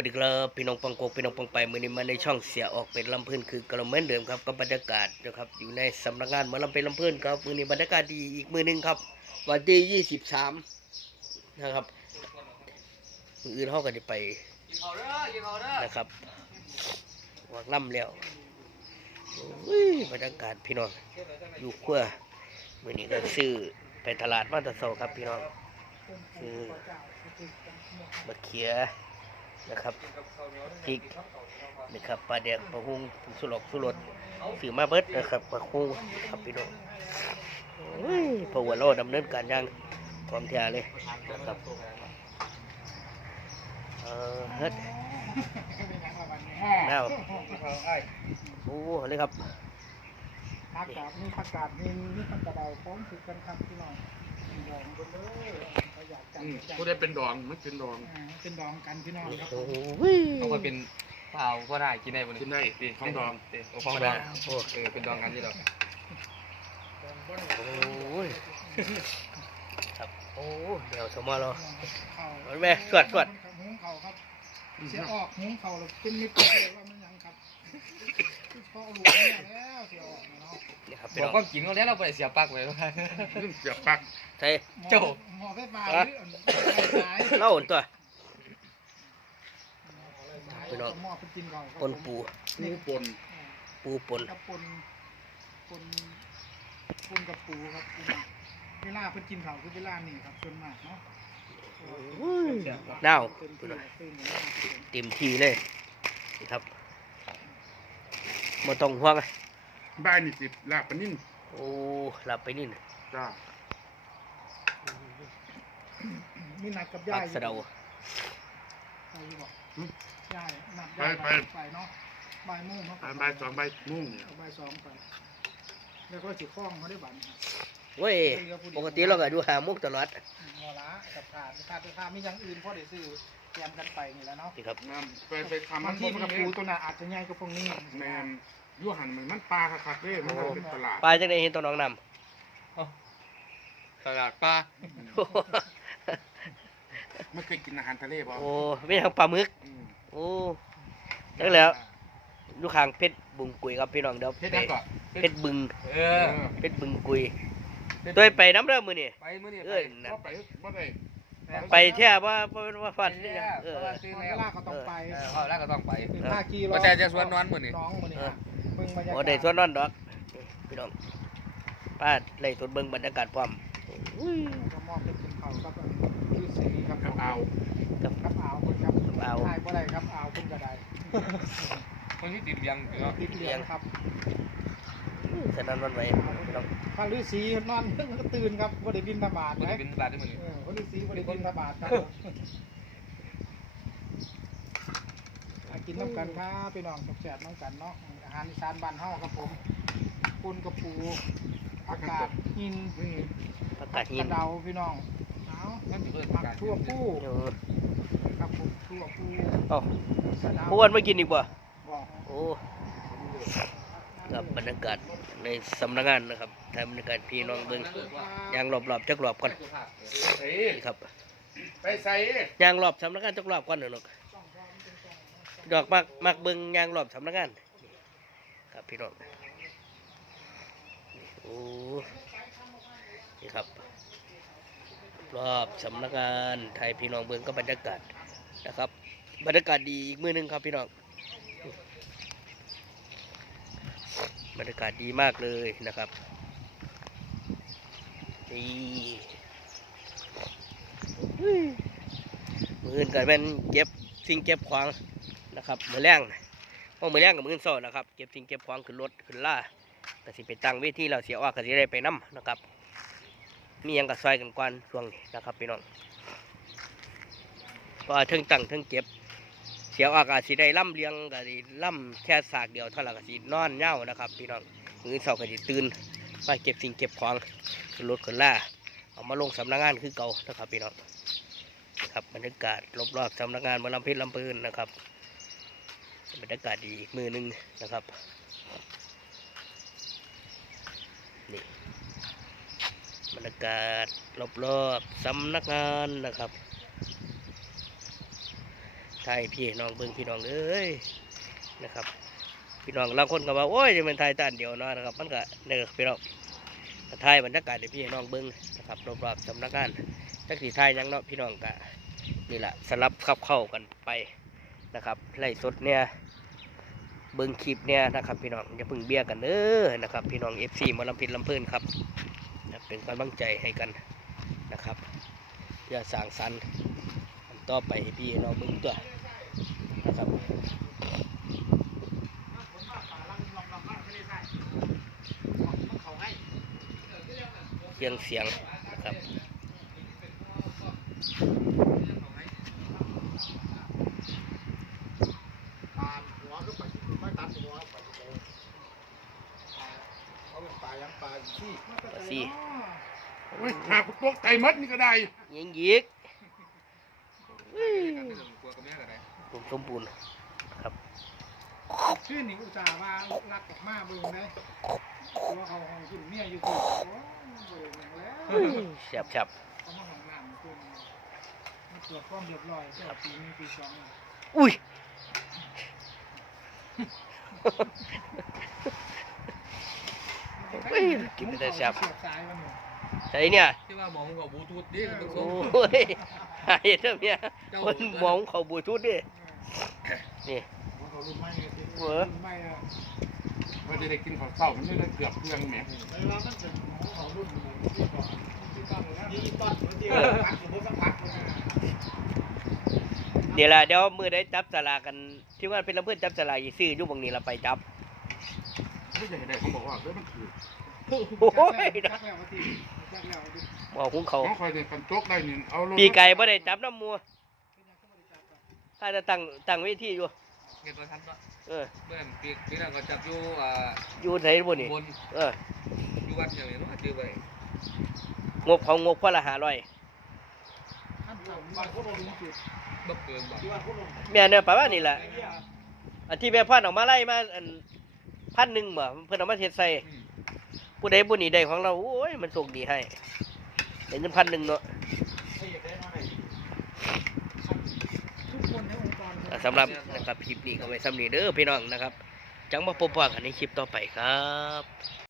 วัสดีครับพี่น้องปังโกพี่น้องปังไปมือนี้มาในช่องเสียออกเป็นลำพื้นคือกระเหมือนเดิมครับกับบรรยากาศนะครับอยู่ในสำนักงานมาลำเป็นลำพื้นครับมือนี้บรรยากาศดีอีกมือหนึงครับ วันที่ยี่สิบสามนะครับมืออื่นเขาก็จะไปนะครับวางล่ำแล้วบรรยากาศพี่น้องอยู่ขั้วมือนี้ก็ซื้อไปตลาดมาตะโซครับพี่น้องซื้อมะเขือ นะครับพริกนะครับปลาแดกปลาหุงผงสุรกสุรสสื่อมาเบิดนะครับปลาคูครับพี่น้องโอ้ยพอหัวโลดำเนินการอยังความเทียเลยนะครับเออเฮ็ดแล้วโอ้เลยครับผักกาดมีผักกาดมีมีผักกระเดาพร้อมถือกันครับพี่น้องดองกันเลยประหยัดกัน อืมจังผู้ได้เป็นดองมันเป็นดองอ่าเป็นดองกันพี่น้องครับโอ้ผมยเอาไปเป็นเปล่าก็ได้กินได้บนกินได้ของดองโอ้ของดองโอ้เออเป็นดองกันที่เราโอ้ยครับโอ้เดี๋ยวสมอเราข้าวเอาแม่สวดสวด หุงเขาครับ เสียออกหุงเขาแล้วเป็นมิตรเลยว่ามันยังครับ พอลูกเนี่ยแล้วเสียออกเนาะนี่ครับพี่บอน้กองความจริงเราแล้วเราไปเสียปักไว้แล้วเรื่องเสียบปักใช่หมอเจ้าหมอไฟฟ้าหรืออันไฟสายเล่าอุ่นตัวพี่น้องหมอเป็นกินเขาครับปนปูผู้ปนปูปน กับปนปนปนกับปูครับพี่น้องเวลาเพิ่นกินเขาคือเวลานี่ครับส่วนมากเนาะดาว เต็มที่เลยตื่นมาครับผม เต็มที่เลยนี่ครั บมาต้องห่วงบ้านนี่สิลาบปลานิ่นโอ้หลับไปนี่นะจ้ามีนัดกับปัย่ากยสะเดาไปอยู่บ่ย่ายนัดไปย่ายไปไปเนาะบ่ายโมงเนาะไปบ่ายสองบ่ายมุ่งเนี่ยเอาบ่ายสองไป แล้วก็สิคล้องเขาได้บัตรครับเว้ย ปกติเราก็ดูหามุกตลอด หัวละกับขาดขาดไปขาดมีอย่างอื่นพอได้ซื้อเตรียมกันไปนี่แหล้วเนาะนี่ครับน้ำไปไปทำบางทีมันกับปูตัวน่ะอาจจะใหญ่กว่าพวกนี้แมนอยูหันมันมันปลาคักๆเลยมันก็เป็นตลาดปลาจังไดเห็นตัวน้องนตลาดปลาำไม่เคยกินอาหารทะเลป่ะโอ้ไม่ทางปลาหมึกโอ้จังแล้ว ลูกคางเพชรบึงกุยครับพี่น้องเดี๋ยวเฮ็ดไปยังก่อนเพชรบึงเออเพชรบึงกุย ตัวไปน้ำเริ่มมือนี่ ไปมื้อนี้เอ้ยนั่น ก็ไปบ่ได้ไปแท่ว่าว่าว่าฟันนี่นะเออ ซื้อเวแล้วลาเขาต้องไปเออเอาแล้วก็ต้องไป เป็นภาคีว่าแต่จะสวนนอนมื้อนี้น้องมื้อนี้ครับเบิ่งบรรยากาศโอ้ได้ส่วนนอนดอกนี่พี่น้องป้าไล่สวนเบิ่งบรรยากาศพร้อมอุ้ยก็มอบเป็นกินเขาครับคือสีครับกับเอาครับอ่าวคนครับกับอ่าวใช่บ่ได้ครับอ่าวเพิ่นก็ได้คนที่ติดเลี้ยงเนาะติดเลี้ยงครับ สนั่นวันไหวพี่น้องฟังฤาษีนอนมันก็ตื่นครับบ่ได้บินทบาทบ่ไหมได้เป็นบาทได้มื้อนี้เออคนฤาษีบ่ได้บินทบาทครับมากินน้ำกันครับพี่น้องแซ่บๆน้ำกันเนาะอาหารอีสานบ้านเฮาครับผมปุนกระปูอากาศหินอืมประกาศหิกนระเดาพี่น้องเอานั่นสิเอิ้นหมักการทั่วผู้เออครับผมทั่วผู้เอ้าสะเดาพวกวันไม่กินอีกบ่บอก โอ้ กับบรรยากาศในสำนักงานนะครับถ่ายบรรยากาศพี่น้องเบิ่งยางรอบๆจักรอบก่อนนี่ครับไปใส่ยางรอบสำนักงานจักรอบก่อนเด้อลูกดอกมักมักเบิ่งยางรอบสำนักงานครับพี่น้องโอ้นี่ครับ รอบสำนักงานไทยพี่น้องเบิ่งก็บรรยากาศนะครับ บรรยากาศดีอีกมือหนึงครับพี่น้อง บรรยากาศดีมากเลยนะครับนี่มืออื่นกันเป็นเก็บสิ่งเก็บของนะครับมือแรงพราะมือแรงกับมืออื่นโซ่นะครับเก็บสิ่งเก็บของขึ้นรถขึ้นล่าก็สิไปตั้งเวทีเราเสียว่าก็สิได้ไปนํนะครับ มียังกับซอยกันก่อนช่วงนี้นะครับพี่น้องก็เทิงตั้งเทิงเก็บ เสียวอากาศสิได้ล่ำเลียงก็สิล่ำแค่สากเดียวเท่านั้นก็สินอนเหย้านะครับ พี่น้องมือเสาก็สิตื่นมาเก็บสิ่งเก็บของรถขึ้นล่าเอามาลงสำนักงานคือเก่านะครับพี่น้องครับบรรยากาศรอบๆสำนักงานมาลำเพชรลำปืนนะครับบรรยากาศดีมือหนึงนะครับนี่บรรยากาศรอบๆสำนักงานนะครับ ไทยพี่น้องเบิ่งพี่น้องเอ้ยนะครับ พี่น้องบางคนก็ว่าโอ้ยนี่มันไทยตาอันเดียวนะนะครับ มันก็เนี่ยพี่น้องไทยบรรยากาศให้พี่น้องเบิ่งนะครับรอบๆสำนักงานจักสีไทยยังเนาะพี่น้องก็นี่แหละสลับขับเข้ากันไปนะครับไล่สดเนี่ยเบิ่งคลิปเนี่ยนะครับ พี่น้องอย่าพึ่งเบี้ยกันเด้อนะครับ พี่น้องเอฟซีมาลำพินลำเพิ่นครับเป็นกำลังใจให้กันนะครับเพื่อสร้างสรรค์ ต่อไปให้พี่น้องเบิ่งตัวนะครับเครื่องเสียงนะครับปาดหัวขึ้นไปไม่ตัดหัวไปเลยเขาเป็นปลายังปลาที่ปลาซี่โอ้ยหาคุณตกใจมัดนี่ก็ได้ยิงยิก กลัวกับแม่ก็ได้ ผมสมบูรณ์ครับชื่อนี่อุตส่าห์มารักกับมาเบิ่งเลยตัวเขาห้องกินเมียอยู่ที่โอ้ยเบิ่งอย่างแล้วแซ่บแซ่บเขามาห้องน้ำคุณมาตรวจความเรียบร้อยเจ้าปีหนึงปีสองนี่อุ้ยเฮ้ยกินไปแต่แซ่บเสียบสายมันหมดใช่เนี่ย ที่ว่าหมองกับบลูทูธดิมันโอส่ง้ยหายเท่าเนี้ยคนมองเขาบูทูธดินี่เขารุ่นใหม่เลยสิเว้อรุ่นใหม่อะว่าจะได้กินข้าวเช้ามันไม่ได้เกือบเที่ยงแหมเวลามันเป็นของเขารุ่นใหม่ที่บอกที่ต้องเลยนะที่ต้นที่พักสมมติสักพักเลยนะเดี๋ยวละเดี๋ยวมือได้จับสลากกัน ที่ว่าเป็นลำเพื่อนจับสลากอีซื้ออยู่บางนี้เราไปจับไม่ใช่ได้เขาบอกว่าเฮ้ยมันคือโอ้ย จักแล้วว่าที่จักแล้วว่าที่บอกคุ้งเขาน้องคอยเนี่ยกันโจกได้นี่เอารถปีไก่บ่ได้จับน้ำมัวถ้าจะตั้งตั้งเวทีอยู่เงินประทันปะเออเมื่อปีปีนั้นก็จับอยู่อ่าอยู่ไหนบ่นี่บนเอออยู่วัดอย่างนี้เนาะจื้อไปงบเขางบคนละห้าร้อยขั้นต่ำบางคนลงจุดบ่เกินบ่ที่ว่าคนลงแม่เนี่ยประมาณนี้แหละอันที่แม่พันออกมาไล่มาอันพันหนึ่งบ่เพิ่นเอามาเทศใส่อืมผู้ใดผู้นี้ได้ของเราโอ้ยมันส่งดีให้ เห็นเงินพันหนึ่งเนาะทุกคนในองค์กรอะสำหรับนะครับคลิปนี้ก็ไว้สำนีเด้อพี่น้องนะครับ จังมาพบว่ากันในคลิปต่อไปครับ